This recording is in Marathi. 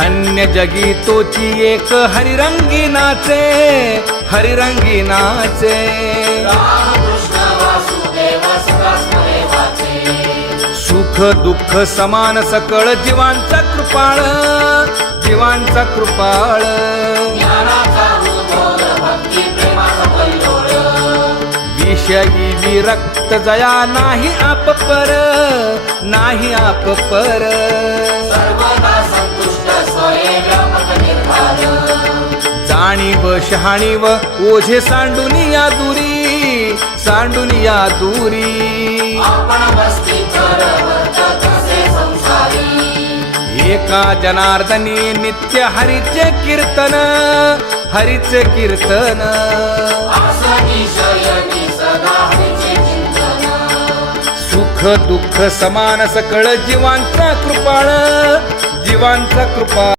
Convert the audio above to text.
धन्य जगी तोची एक हरिरंगी नाचे, हरिरंगी नाचे. सुख दुःख समान सकळ जीवांचा कृपाळ, जीवांचा कृपाळ. विषयी विरक्त जया नाही आप पर, नाही आप पर. जाणीव शहाणीव ओझे सांडून या दुरी, सांडून या दुरी. एका जनार्दनी नित्य हरीचे कीर्तन, हरीचे कीर्तन. सुख दुःख समान सकळ जीवांचा कृपाळ, जीवांचा कृपा.